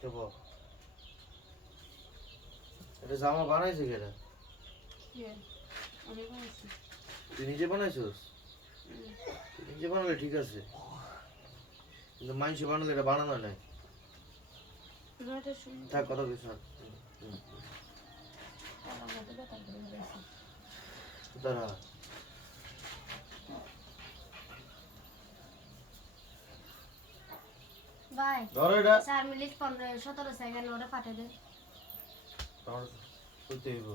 চুপ হ। এটা জামা বানাইছে কেডা? তুই নিজে বানাইছিস? তুই নিজে বানালে ঠিক আছে, কিন্তু মানুষ বানালে এটা বানানো নাই। থাক কথা কিছু না। দাঁড়া ভাই ধরো এটা 4 মিনিট 15 17 সেকেন্ড ওরে পাঠিয়ে দেন। আমার শুতে হইব।